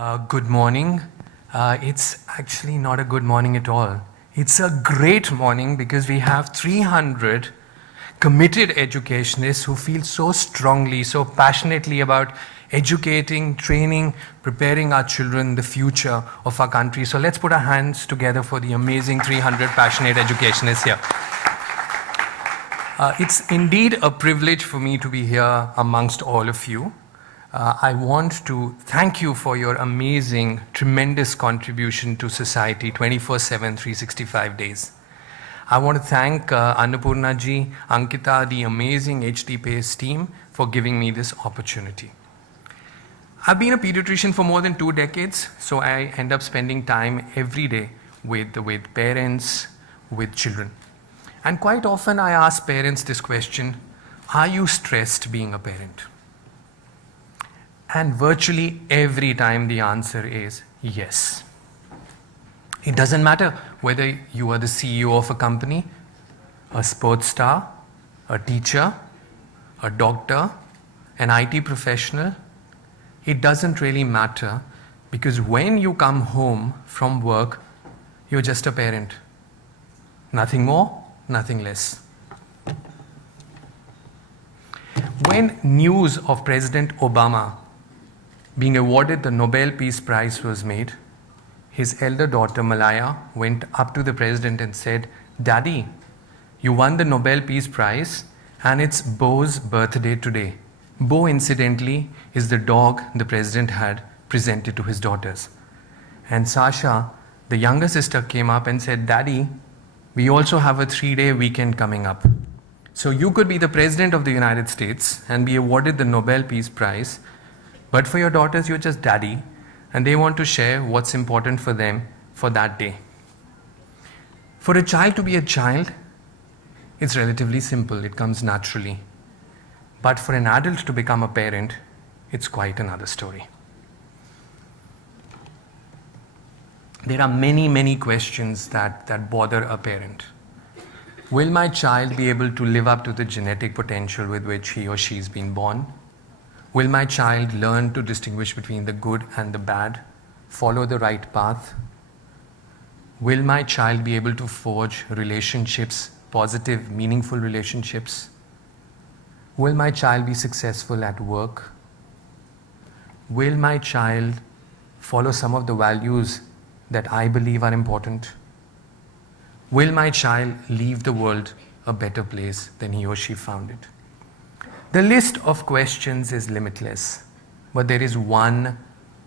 Good morning. It's actually not a good morning at all. It's a great morning because we have 300 committed educationists who feel so strongly, so passionately about educating, training, preparing our children, the future of our country. So let's put our hands together for the amazing 300 passionate educationists here. It's indeed a privilege for me to be here amongst all of you. I want to thank you for your amazing, tremendous contribution to society 24/7, 365 days. I want to thank Annapurna ji, Ankita, the amazing HD PACE team for giving me this opportunity. I've been a pediatrician for more than 2 decades, so I end up spending time every day with parents, with children. And quite often I ask parents this question, are you stressed being a parent? And virtually every time the answer is yes. It doesn't matter whether you are the CEO of a company, a sports star, a teacher, a doctor, an IT professional. It doesn't really matter because when you come home from work, you're just a parent. Nothing more, nothing less. When news of President Obama being awarded the Nobel Peace Prize was made, his elder daughter Malaya went up to the president and said, "Daddy, you won the Nobel Peace Prize and it's Bo's birthday today." Bo, incidentally, is the dog the president had presented to his daughters. And Sasha, the younger sister, came up and said, "Daddy, we also have a 3-day weekend coming up. So you could be the president of the United States and be awarded the Nobel Peace Prize, but for your daughters, you're just daddy, and they want to share what's important for them for that day." For a child to be a child, it's relatively simple. It comes naturally. But for an adult to become a parent, it's quite another story. There are many, many questions that bother a parent. Will my child be able to live up to the genetic potential with which he or she has been born? Will my child learn to distinguish between the good and the bad, follow the right path? Will my child be able to forge relationships, positive, meaningful relationships? Will my child be successful at work? Will my child follow some of the values that I believe are important? Will my child leave the world a better place than he or she found it? The list of questions is limitless, but there is one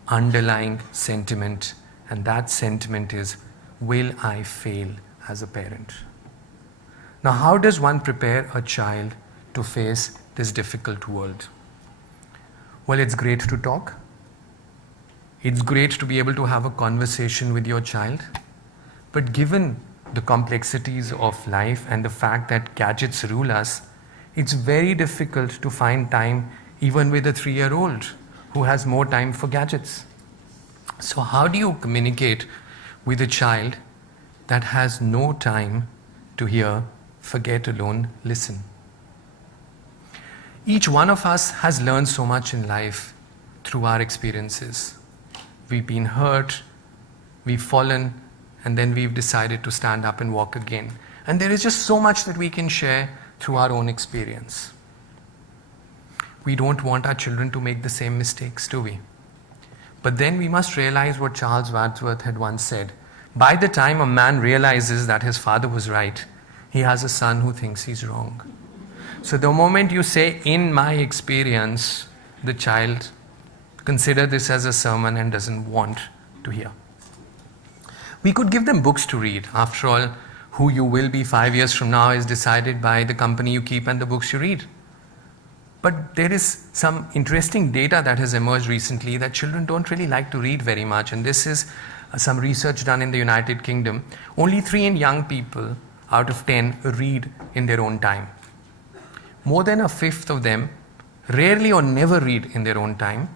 underlying sentiment, and that sentiment is, will I fail as a parent? Now, how does one prepare a child to face this difficult world? Well, it's great to talk. It's great to be able to have a conversation with your child, but given the complexities of life and the fact that gadgets rule us, it's very difficult to find time even with a 3-year-old who has more time for gadgets. So how do you communicate with a child that has no time to hear, forget alone, listen? Each one of us has learned so much in life through our experiences. We've been hurt, we've fallen, and then we've decided to stand up and walk again. And there is just so much that we can share through our own experience. We don't want our children to make the same mistakes, do we? But then we must realize what Charles Wadsworth had once said. By the time a man realizes that his father was right, he has a son who thinks he's wrong. So the moment you say, "in my experience," the child considers this as a sermon and doesn't want to hear. We could give them books to read. After all, who you will be 5 years from now is decided by the company you keep and the books you read. But there is some interesting data that has emerged recently that children don't really like to read very much, and this is some research done in the United Kingdom. Only 3 young people out of 10 read in their own time. More than a fifth of them rarely or never read in their own time.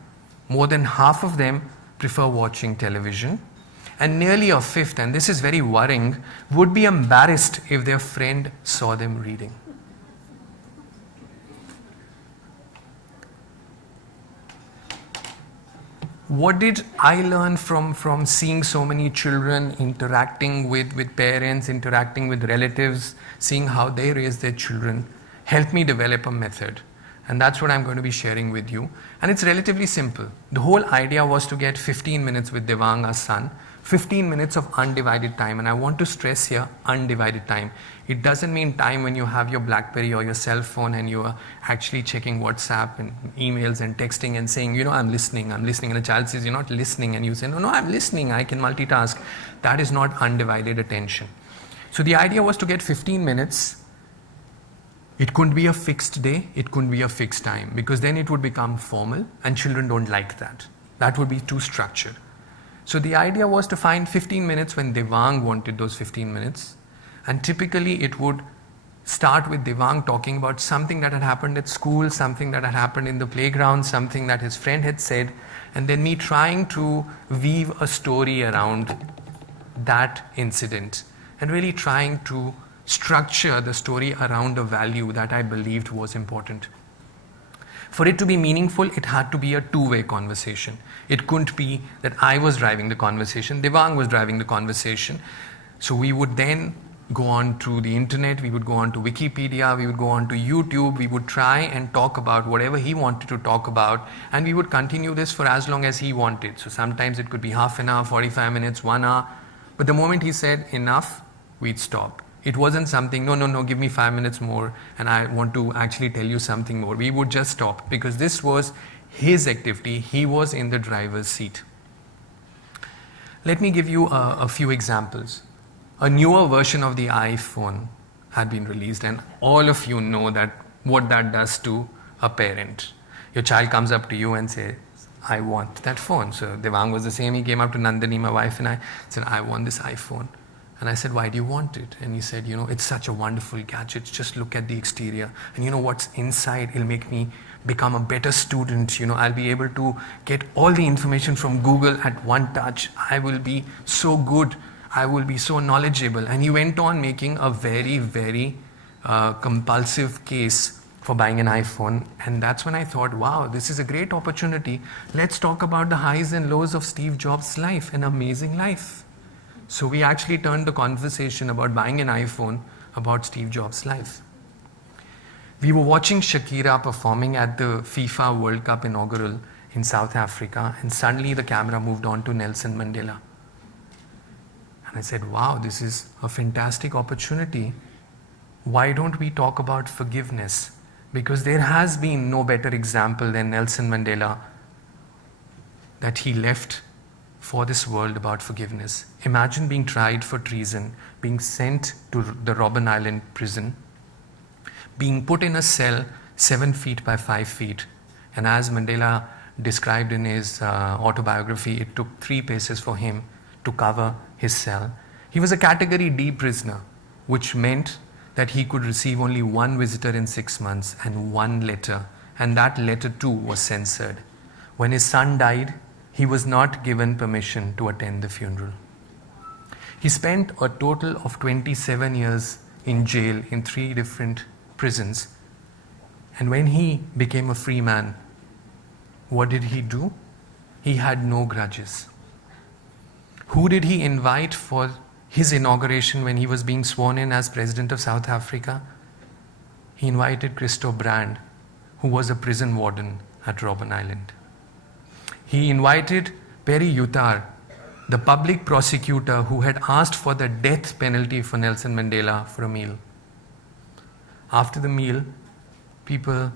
More than half of them prefer watching television. And nearly a fifth, and this is very worrying, would be embarrassed if their friend saw them reading. What did I learn from seeing so many children interacting with parents, interacting with relatives, seeing how they raise their children, helped me develop a method. And that's what I'm going to be sharing with you. And it's relatively simple. The whole idea was to get 15 minutes with Devang, our son, 15 minutes of undivided time. And I want to stress here, undivided time. It doesn't mean time when you have your BlackBerry or your cell phone and you are actually checking WhatsApp and emails and texting and saying, I'm listening. And the child says, you're not listening. And you say, no, I'm listening. I can multitask. That is not undivided attention. So the idea was to get 15 minutes. It couldn't be a fixed day. It couldn't be a fixed time, because then it would become formal and children don't like that. That would be too structured. So the idea was to find 15 minutes when Devang wanted those 15 minutes. And typically it would start with Devang talking about something that had happened at school, something that had happened in the playground, something that his friend had said, and then me trying to weave a story around that incident and really trying to structure the story around a value that I believed was important. For it to be meaningful, it had to be a two-way conversation. It couldn't be that I was driving the conversation, Devang was driving the conversation. So we would then go on to the internet, we would go on to Wikipedia, we would go on to YouTube, we would try and talk about whatever he wanted to talk about, and we would continue this for as long as he wanted. So sometimes it could be half an hour, 45 minutes, 1 hour. But the moment he said enough, we'd stop. It wasn't something, no, give me 5 minutes more and I want to actually tell you something more. We would just stop because this was his activity. He was in the driver's seat. Let me give you a few examples. A newer version of the iPhone had been released, and all of you know that what that does to a parent. Your child comes up to you and says, I want that phone. So Devang was the same. He came up to Nandini, my wife, and I said, I want this iPhone. And I said, why do you want it? And he said, it's such a wonderful gadget. Just look at the exterior. And what's inside? It'll make me become a better student. I'll be able to get all the information from Google at one touch. I will be so good. I will be so knowledgeable. And he went on making a very, very compulsive case for buying an iPhone. And that's when I thought, wow, this is a great opportunity. Let's talk about the highs and lows of Steve Jobs' life, an amazing life. So we actually turned the conversation about buying an iPhone about Steve Jobs' life. We were watching Shakira performing at the FIFA World Cup inaugural in South Africa, and suddenly the camera moved on to Nelson Mandela. And I said, wow, this is a fantastic opportunity. Why don't we talk about forgiveness? Because there has been no better example than Nelson Mandela, that he left for this world about forgiveness. Imagine being tried for treason, being sent to the Robben Island prison, being put in a cell 7 feet by 5 feet. And as Mandela described in his autobiography, it took 3 paces for him to cover his cell. He was a category D prisoner, which meant that he could receive only 1 visitor in 6 months and 1 letter. And that letter too was censored. When his son died, he was not given permission to attend the funeral. He spent a total of 27 years in jail in 3 different prisons. And when he became a free man, what did he do? He had no grudges. Who did he invite for his inauguration when he was being sworn in as President of South Africa? He invited Christo Brand, who was a prison warden at Robben Island. He invited Perry Yutar, the public prosecutor who had asked for the death penalty for Nelson Mandela, for a meal. After the meal, people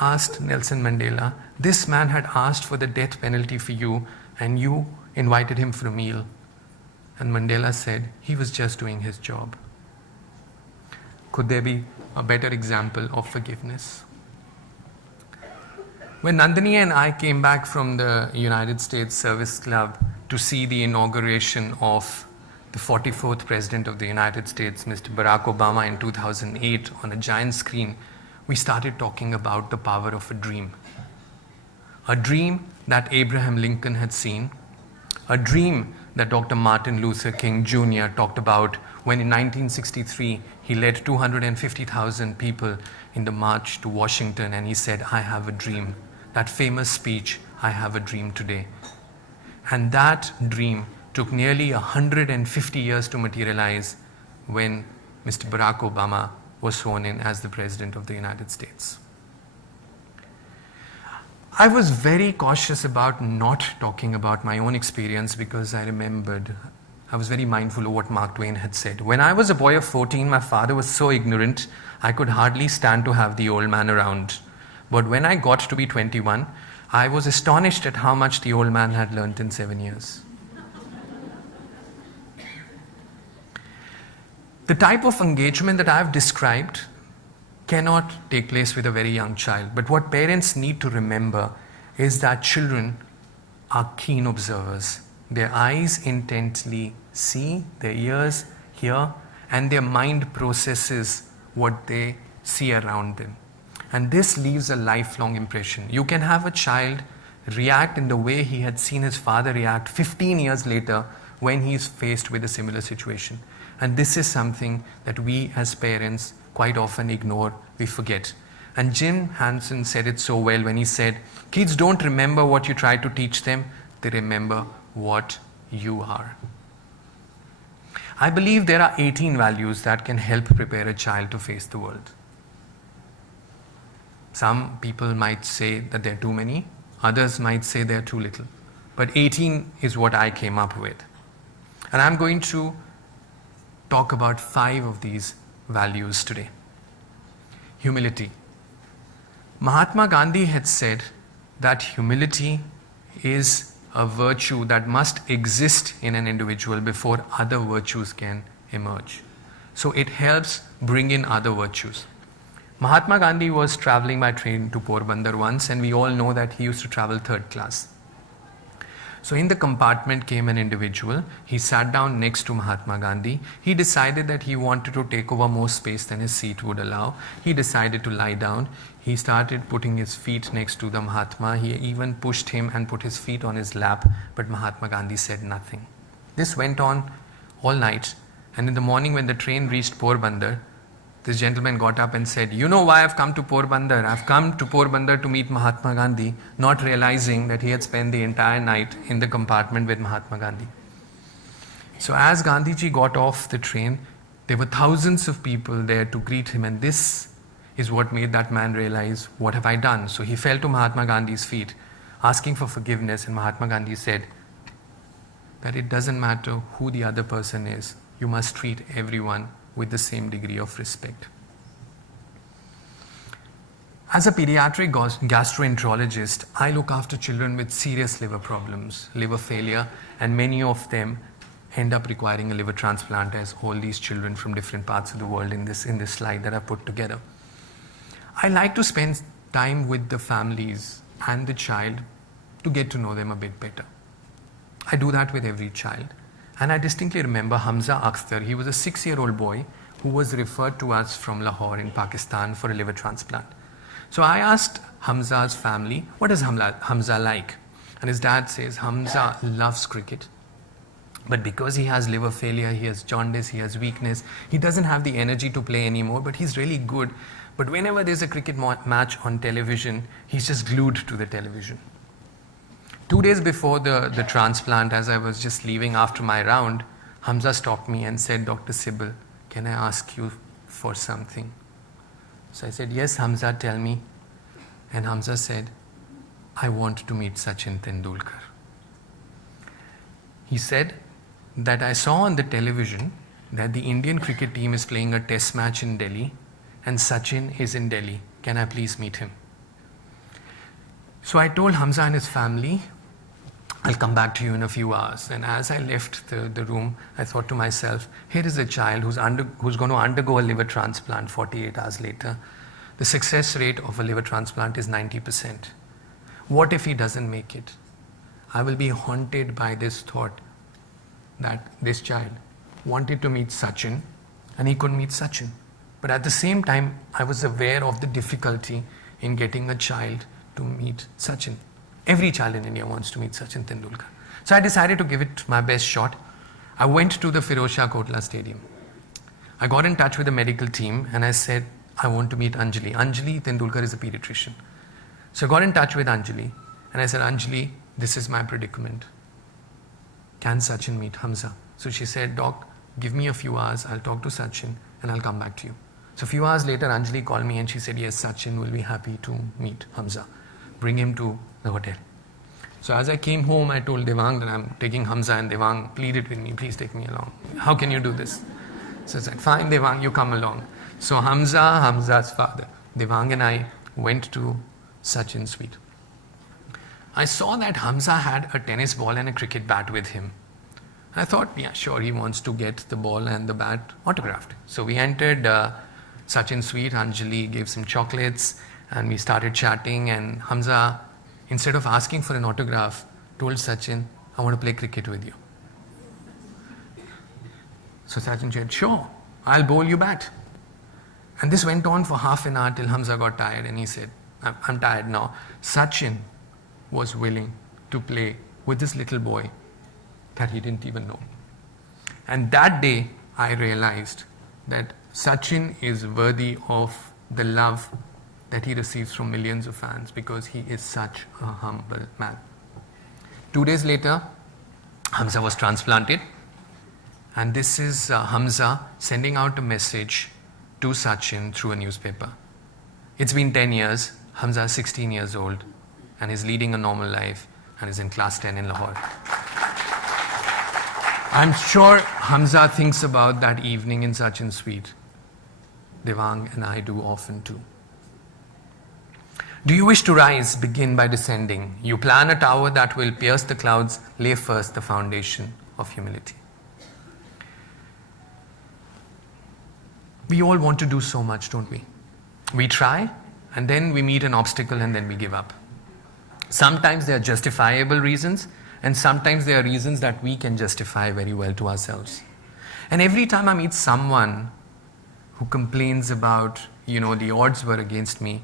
asked Nelson Mandela, this man had asked for the death penalty for you and you invited him for a meal. And Mandela said he was just doing his job. Could there be a better example of forgiveness? When Nandini and I came back from the United States Service Club to see the inauguration of the 44th President of the United States, Mr. Barack Obama, in 2008 on a giant screen, we started talking about the power of a dream. A dream that Abraham Lincoln had seen, a dream that Dr. Martin Luther King Jr. talked about when in 1963 he led 250,000 people in the march to Washington and he said, I have a dream. That famous speech, I have a dream today. And that dream took nearly 150 years to materialize when Mr. Barack Obama was sworn in as the President of the United States. I was very cautious about not talking about my own experience because I was very mindful of what Mark Twain had said. When I was a boy of 14, my father was so ignorant, I could hardly stand to have the old man around. But when I got to be 21, I was astonished at how much the old man had learnt in 7 years. The type of engagement that I have described cannot take place with a very young child. But what parents need to remember is that children are keen observers. Their eyes intently see, their ears hear, and their mind processes what they see around them. And this leaves a lifelong impression. You can have a child react in the way he had seen his father react 15 years later when he is faced with a similar situation. And this is something that we as parents quite often ignore, we forget. And Jim Hansen said it so well when he said, kids don't remember what you try to teach them, they remember what you are. I believe there are 18 values that can help prepare a child to face the world. Some people might say that there are too many, others might say there are too little. But 18 is what I came up with. And I'm going to talk about 5 of these values today. Humility. Mahatma Gandhi had said that humility is a virtue that must exist in an individual before other virtues can emerge. So it helps bring in other virtues. Mahatma Gandhi was traveling by train to Porbandar once, and we all know that he used to travel third class. So in the compartment came an individual. He sat down next to Mahatma Gandhi. He decided that he wanted to take over more space than his seat would allow. He decided to lie down. He started putting his feet next to the Mahatma. He even pushed him and put his feet on his lap, but Mahatma Gandhi said nothing. This went on all night, and in the morning when the train reached Porbandar, this gentleman got up and said, you know why I've come to Porbandar? I've come to Porbandar to meet Mahatma Gandhi, not realizing that he had spent the entire night in the compartment with Mahatma Gandhi. So as Gandhiji got off the train, there were thousands of people there to greet him, and this is what made that man realize, what have I done? So he fell to Mahatma Gandhi's feet, asking for forgiveness, and Mahatma Gandhi said that it doesn't matter who the other person is, you must treat everyone with the same degree of respect. As a pediatric gastroenterologist, I look after children with serious liver problems, liver failure, and many of them end up requiring a liver transplant, as all these children from different parts of the world in this slide that I've put together. I like to spend time with the families and the child to get to know them a bit better. I do that with every child. And I distinctly remember Hamza Akhtar. He was a 6-year-old boy who was referred to us from Lahore in Pakistan for a liver transplant. So I asked Hamza's family, what is Hamza like? And his dad says, Hamza loves cricket. But because he has liver failure, he has jaundice, he has weakness, he doesn't have the energy to play anymore, but he's really good. But whenever there's a cricket match on television, he's just glued to the television. 2 days before the transplant, as I was just leaving after my round, Hamza stopped me and said, Dr. Sibal, can I ask you for something? So I said, yes, Hamza, tell me. And Hamza said, I want to meet Sachin Tendulkar. He said that I saw on the television that the Indian cricket team is playing a test match in Delhi and Sachin is in Delhi. Can I please meet him? So I told Hamza and his family, I'll come back to you in a few hours. And as I left the room, I thought to myself, here is a child who's going to undergo a liver transplant 48 hours later. The success rate of a liver transplant is 90%. What if he doesn't make it? I will be haunted by this thought that this child wanted to meet Sachin and he couldn't meet Sachin. But at the same time, I was aware of the difficulty in getting a child to meet Sachin. Every child in India wants to meet Sachin Tendulkar. So I decided to give it my best shot. I went to the Firozshah Kotla Stadium. I got in touch with the medical team and I said, I want to meet Anjali. Anjali Tendulkar is a pediatrician. So I got in touch with Anjali and I said, Anjali, this is my predicament. can Sachin meet Hamza? So she said, doc, give me a few hours, I'll talk to Sachin and I'll come back to you. So a few hours later, Anjali called me and she said, yes, Sachin will be happy to meet Hamza. Bring him to the hotel. So as I came home, I told Devang that I'm taking Hamza, and Devang pleaded with me, please take me along. How can you do this? So I said, fine, Devang, you come along. So Hamza's father, Devang and I went to Sachin's suite. I saw that Hamza had a tennis ball and a cricket bat with him. I thought, yeah, sure, he wants to get the ball and the bat autographed. So we entered Sachin's suite. Anjali gave some chocolates and we started chatting, and Hamza, instead of asking for an autograph, told Sachin, I want to play cricket with you. So Sachin said, sure, I'll bowl you bat. And this went on for half an hour till Hamza got tired and he said, I'm tired now. Sachin was willing to play with this little boy that he didn't even know. And that day I realized that Sachin is worthy of the love that he receives from millions of fans, because he is such a humble man. 2 days later, Hamza was transplanted, and this is Hamza sending out a message to Sachin through a newspaper. It's been 10 years, Hamza is 16 years old and is leading a normal life and is in class 10 in Lahore. I'm sure Hamza thinks about that evening in Sachin's suite. Devang and I do often too. Do you wish to rise? Begin by descending. You plan a tower that will pierce the clouds. Lay first the foundation of humility. We all want to do so much, don't we? We try, and then we meet an obstacle, and then we give up. Sometimes there are justifiable reasons, and sometimes there are reasons that we can justify very well to ourselves. And every time I meet someone who complains about, the odds were against me,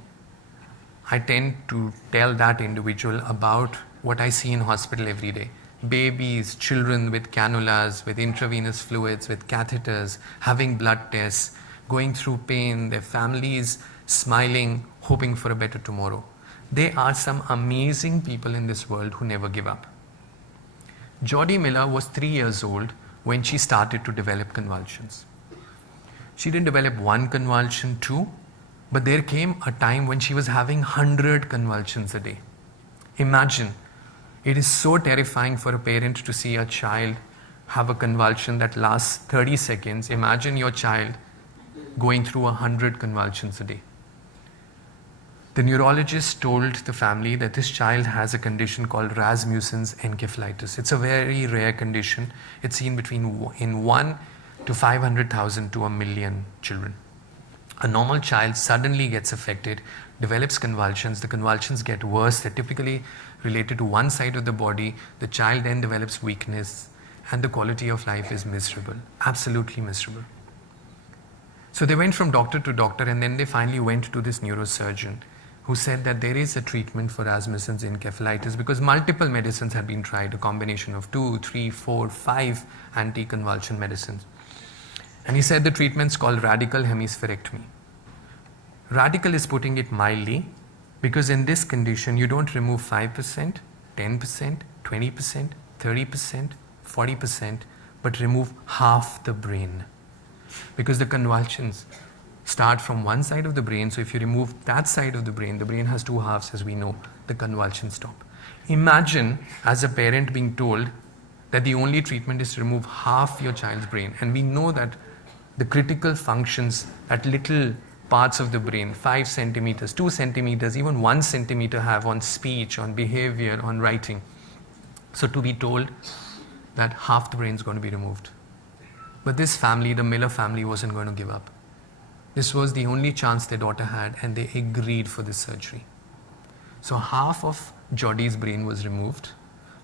I tend to tell that individual about what I see in hospital every day. Babies, children with cannulas, with intravenous fluids, with catheters, having blood tests, going through pain, their families smiling, hoping for a better tomorrow. There are some amazing people in this world who never give up. Jodie Miller was 3 years old when she started to develop convulsions. She didn't develop one convulsion, two, but there came a time when she was having 100 convulsions a day. Imagine, it is so terrifying for a parent to see a child have a convulsion that lasts 30 seconds. Imagine your child going through 100 convulsions a day. The neurologist told the family that this child has a condition called Rasmussen's encephalitis. It's a very rare condition. It's seen in 1 to 500,000 to 1 million children. A normal child suddenly gets affected, develops convulsions. The convulsions get worse. They're typically related to one side of the body. The child then develops weakness, and the quality of life is miserable, absolutely miserable. So they went from doctor to doctor, and then they finally went to this neurosurgeon who said that there is a treatment for Rasmussen's encephalitis, because multiple medicines had been tried, a combination of 2, 3, 4, 5 anti-convulsion medicines. And he said the treatment's called radical hemispherectomy. Radical is putting it mildly, because in this condition you don't remove 5%, 10%, 20%, 30%, 40%, but remove half the brain. Because the convulsions start from one side of the brain, so if you remove that side of the brain has two halves, as we know, the convulsions stop. Imagine as a parent being told that the only treatment is to remove half your child's brain, and we know that the critical functions at little parts of the brain, 5 centimeters, 2 centimeters, even 1 centimeter have on speech, on behavior, on writing. So to be told that half the brain is going to be removed. But this family, the Miller family, wasn't going to give up. This was the only chance their daughter had, and they agreed for this surgery. So half of Jodie's brain was removed.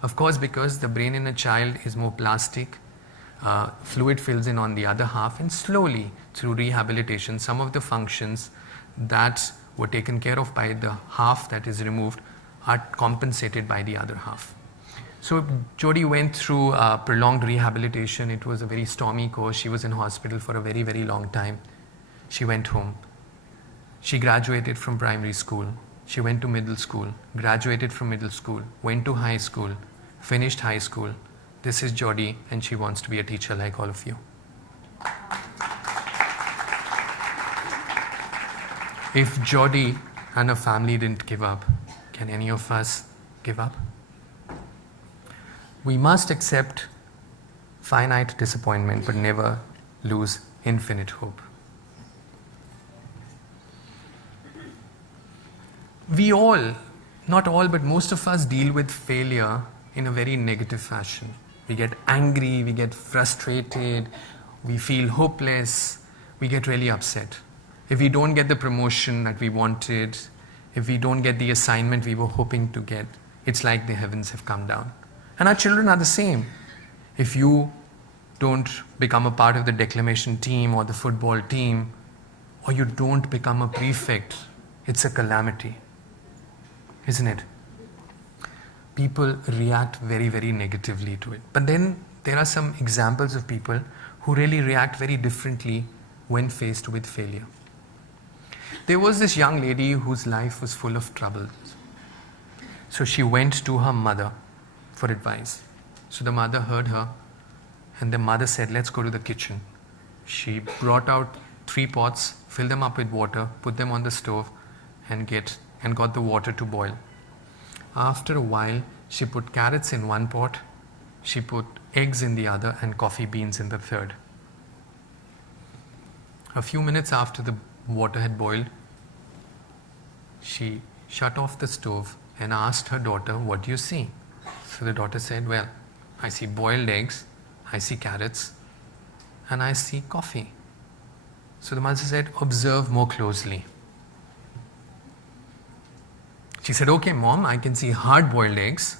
Of course, because the brain in a child is more plastic, fluid fills in on the other half, and slowly, through rehabilitation, some of the functions that were taken care of by the half that is removed are compensated by the other half. So Jodie went through prolonged rehabilitation. It was a very stormy course. She was in hospital for a very, very long time. She went home. She graduated from primary school. She went to middle school, graduated from middle school, went to high school, finished high school, This is Jodi, and she wants to be a teacher like all of you. If Jodi and her family didn't give up, can any of us give up? We must accept finite disappointment, but never lose infinite hope. We all, not all, but most of us deal with failure in a very negative fashion. We get angry, we get frustrated, we feel hopeless, we get really upset. If we don't get the promotion that we wanted, if we don't get the assignment we were hoping to get, it's like the heavens have come down. And our children are the same. If you don't become a part of the declamation team or the football team, or you don't become a prefect, it's a calamity, isn't it? People react very, very negatively to it. But then there are some examples of people who really react very differently when faced with failure. There was this young lady whose life was full of troubles. So she went to her mother for advice. So the mother heard her, and the mother said, let's go to the kitchen. She brought out 3 pots, filled them up with water, put them on the stove, and got the water to boil. After a while, she put carrots in one pot, she put eggs in the other, and coffee beans in the third. A few minutes after the water had boiled, she shut off the stove and asked her daughter, what do you see? So the daughter said, well, I see boiled eggs, I see carrots, and I see coffee. So the mother said, observe more closely. She said, okay, Mom, I can see hard-boiled eggs,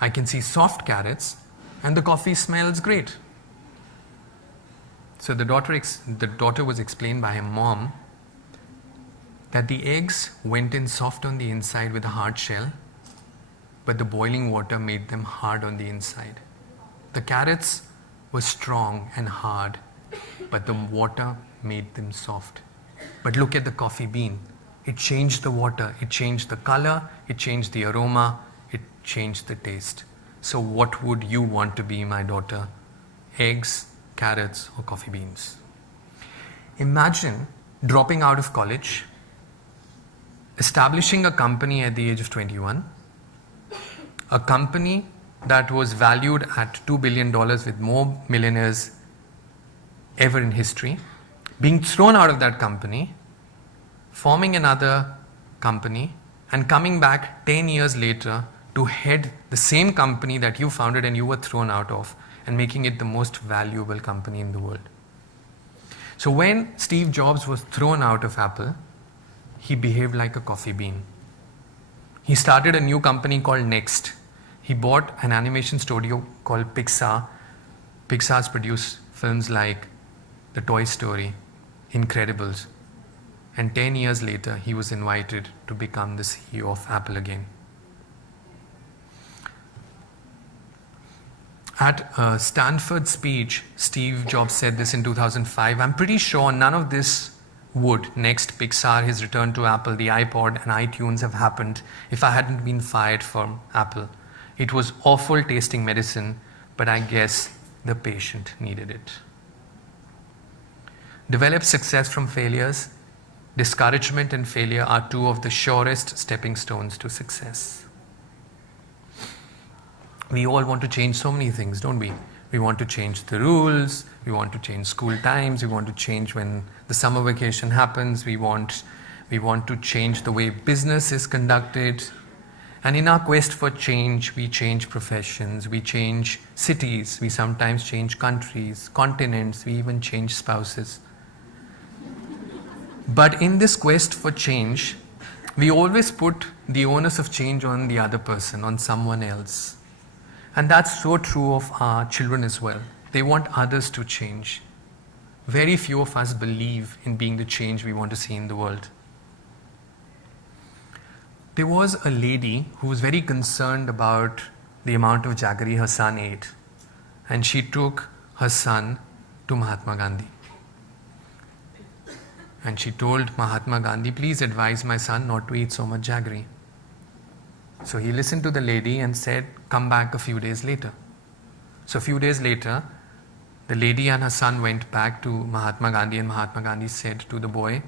I can see soft carrots, and the coffee smells great. So the daughter was explained by her mom that the eggs went in soft on the inside with a hard shell, but the boiling water made them hard on the inside. The carrots were strong and hard, but the water made them soft. But look at the coffee bean. It changed the water, it changed the color, it changed the aroma, it changed the taste. So what would you want to be, my daughter? Eggs, carrots, or coffee beans? Imagine dropping out of college, establishing a company at the age of 21, a company that was valued at $2 billion with more millionaires ever in history, being thrown out of that company, forming another company, and coming back 10 years later to head the same company that you founded and you were thrown out of, and making it the most valuable company in the world. So when Steve Jobs was thrown out of Apple, he behaved like a coffee bean. He started a new company called Next. He bought an animation studio called Pixar. Pixar's produced films like The Toy Story, Incredibles. And 10 years later, he was invited to become the CEO of Apple again. At a Stanford speech, Steve Jobs said this in 2005, I'm pretty sure none of this would, Next, Pixar, his return to Apple, the iPod and iTunes have happened if I hadn't been fired from Apple. It was awful tasting medicine, but I guess the patient needed it. Develop success from failures. Discouragement and failure are 2 of the surest stepping stones to success. We all want to change so many things, don't we? We want to change the rules, we want to change school times, we want to change when the summer vacation happens, we want to change the way business is conducted. And in our quest for change, we change professions, we change cities, we sometimes change countries, continents, we even change spouses. But in this quest for change, we always put the onus of change on the other person, on someone else. And that's so true of our children as well. They want others to change. Very few of us believe in being the change we want to see in the world. There was a lady who was very concerned about the amount of jaggery her son ate. And she took her son to Mahatma Gandhi. And she told Mahatma Gandhi, please advise my son not to eat so much jaggery. So he listened to the lady and said, come back a few days later. So a few days later, the lady and her son went back to Mahatma Gandhi, and Mahatma Gandhi said to the boy,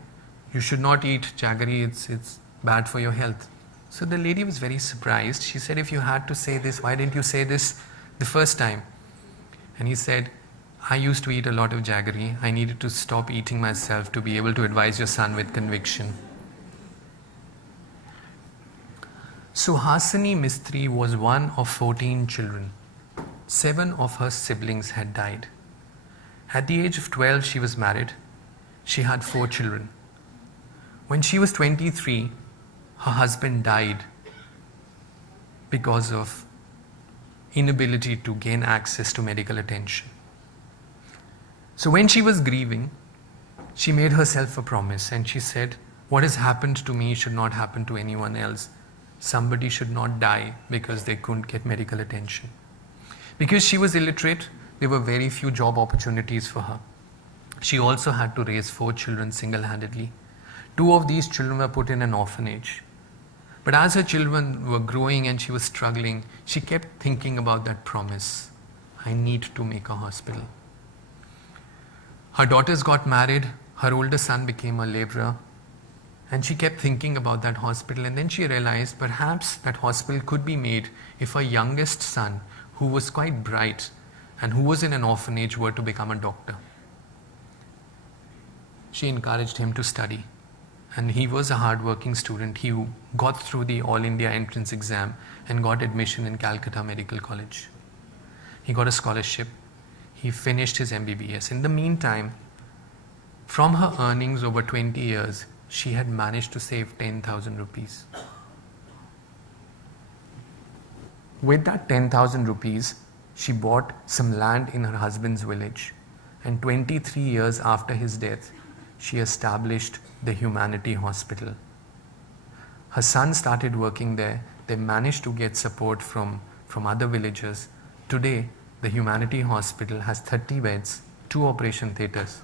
"You should not eat jaggery, it's bad for your health." So the lady was very surprised. She said, "If you had to say this, why didn't you say this the first time?" And he said, "I used to eat a lot of jaggery. I needed to stop eating myself to be able to advise your son with conviction." Suhasini Mistry was one of 14 children. 7 of her siblings had died. At the age of 12, she was married. She had 4 children. When she was 23, her husband died because of inability to gain access to medical attention. So when she was grieving, she made herself a promise and she said, "What has happened to me should not happen to anyone else. Somebody should not die because they couldn't get medical attention." Because she was illiterate, there were very few job opportunities for her. She also had to raise 4 children single-handedly. 2 of these children were put in an orphanage. But as her children were growing and she was struggling, she kept thinking about that promise. I need to make a hospital. Her daughters got married. Her older son became a laborer. And she kept thinking about that hospital. And then she realized perhaps that hospital could be made if her youngest son, who was quite bright and who was in an orphanage, were to become a doctor. She encouraged him to study. And he was a hard-working student. He got through the All India entrance exam and got admission in Calcutta Medical College. He got a scholarship. He finished his MBBS. In the meantime, from her earnings over 20 years, she had managed to save 10,000 rupees. With that 10,000 rupees, she bought some land in her husband's village. And 23 years after his death, she established the Humanity Hospital. Her son started working there. They managed to get support from other villagers. Today, the Humanity Hospital has 30 beds, 2 operation theatres,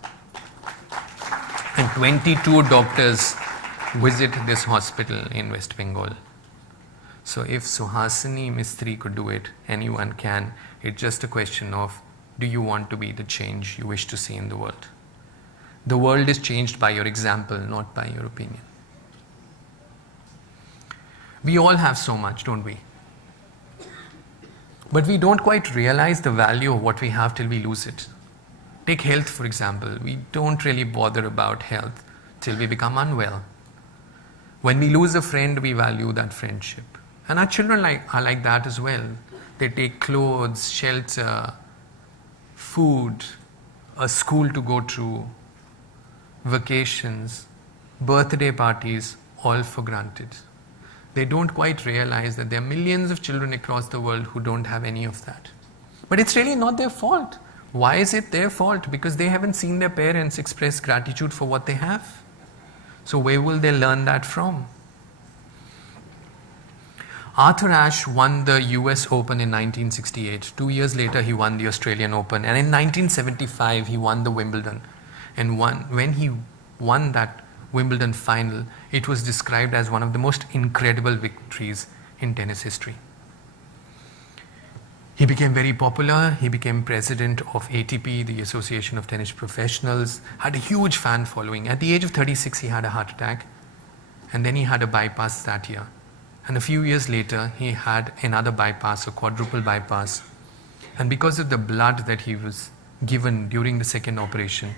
and 22 doctors visit this hospital in West Bengal. So if Suhasini Mistry could do it, anyone can. It's just a question of, do you want to be the change you wish to see in the world? The world is changed by your example, not by your opinion. We all have so much, don't we? But we don't quite realize the value of what we have till we lose it. Take health, for example. We don't really bother about health till we become unwell. When we lose a friend, we value that friendship. And our children are like that as well. They take clothes, shelter, food, a school to go to, vacations, birthday parties, all for granted. They don't quite realize that there are millions of children across the world who don't have any of that. But it's really not their fault. Why is it their fault? Because they haven't seen their parents express gratitude for what they have. So where will they learn that from? Arthur Ashe won the US Open in 1968. 2 years later, he won the Australian Open. And in 1975, he won the Wimbledon. And when he won that Wimbledon final, it was described as one of the most incredible victories in tennis history. He became very popular. He became president of ATP, the Association of Tennis Professionals, had a huge fan following. At the age of 36, he had a heart attack, and then he had a bypass that year. And a few years later, he had another bypass, a quadruple bypass. And because of the blood that he was given during the second operation,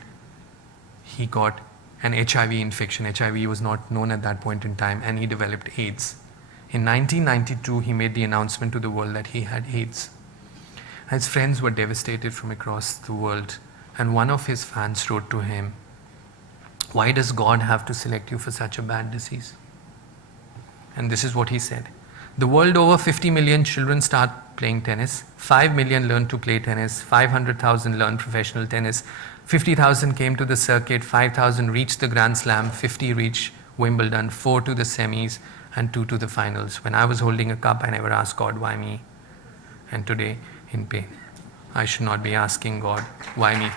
he got an HIV infection. HIV was not known at that point in time, and he developed AIDS. In 1992, he made the announcement to the world that he had AIDS. His friends were devastated from across the world, and one of his fans wrote to him, "Why does God have to select you for such a bad disease?" And this is what he said. The world over, 50 million children start playing tennis. 5 million learn to play tennis. 500,000 learn professional tennis. 50,000 came to the circuit. 5,000 reached the Grand Slam. 50 reached Wimbledon. 4 to the semis and 2 to the finals. When I was holding a cup, I never asked God, why me? And today, in pain, I should not be asking God, why me?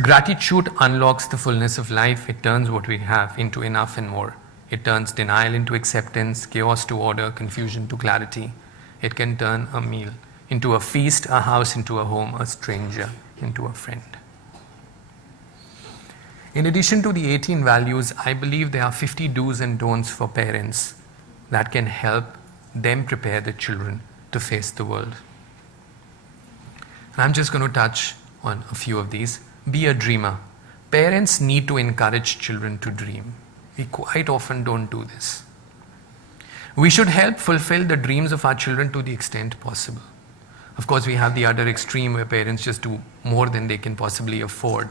Gratitude unlocks the fullness of life. It turns what we have into enough and more. It turns denial into acceptance, chaos to order, confusion to clarity. It can turn a meal into a feast, a house into a home, a stranger into a friend. In addition to the 18 values, I believe there are 50 do's and don'ts for parents that can help them prepare their children to face the world. And I'm just going to touch on a few of these. Be a dreamer. Parents need to encourage children to dream. We quite often don't do this. We should help fulfill the dreams of our children to the extent possible. Of course, we have the other extreme where parents just do more than they can possibly afford,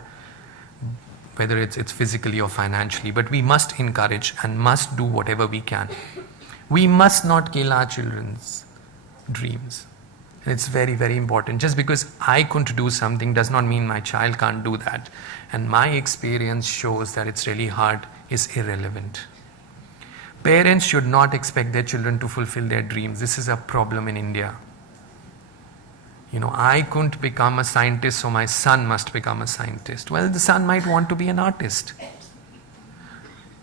whether it's physically or financially. But we must encourage and must do whatever we can. We must not kill our children's dreams. And it's very, very important. Just because I couldn't do something does not mean my child can't do that. And my experience shows that it's really hard is irrelevant. Parents should not expect their children to fulfill their dreams. This is a problem in India. I couldn't become a scientist, so my son must become a scientist. Well, the son might want to be an artist.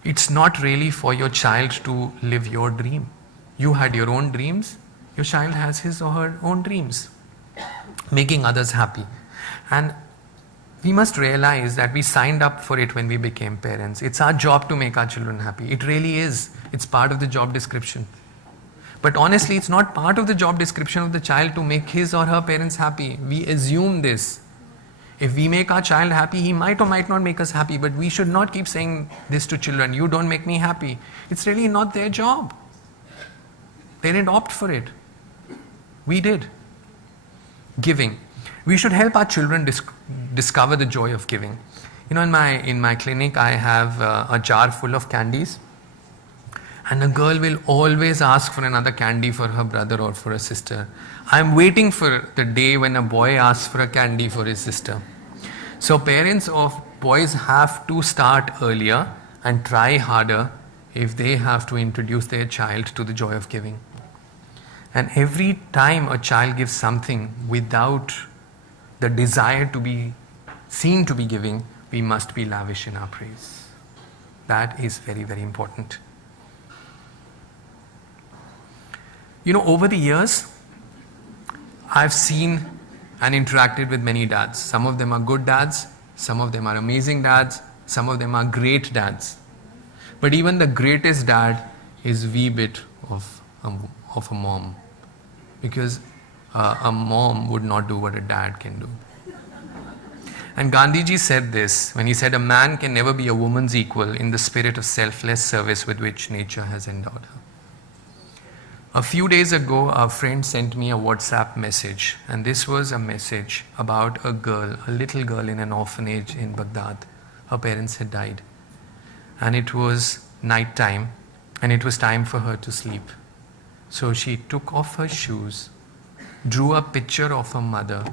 It's not really for your child to live your dream. You had your own dreams. Your child has his or her own dreams. Making others happy. And we must realize that we signed up for it when we became parents. It's our job to make our children happy. It really is. It's part of the job description. But honestly, it's not part of the job description of the child to make his or her parents happy. We assume this. If we make our child happy, he might or might not make us happy, but we should not keep saying this to children, you don't make me happy. It's really not their job. They didn't opt for it. We did. Giving. We should help our children discover the joy of giving. In my clinic, I have a jar full of candies. And a girl will always ask for another candy for her brother or for a sister. I'm waiting for the day when a boy asks for a candy for his sister. So parents of boys have to start earlier and try harder if they have to introduce their child to the joy of giving. And every time a child gives something without the desire to be seen to be giving, we must be lavish in our praise. That is very, very important. Over the years, I've seen and interacted with many dads. Some of them are good dads, some of them are amazing dads, some of them are great dads. But even the greatest dad is a wee bit of a mom. Because a mom would not do what a dad can do. And Gandhiji said this when he said, a man can never be a woman's equal in the spirit of selfless service with which nature has endowed her. A few days ago, a friend sent me a WhatsApp message, and this was a message about a little girl in an orphanage in Baghdad. Her parents had died. And it was night time, and it was time for her to sleep. So she took off her shoes, drew a picture of her mother,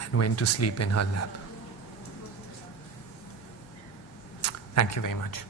and went to sleep in her lap. Thank you very much.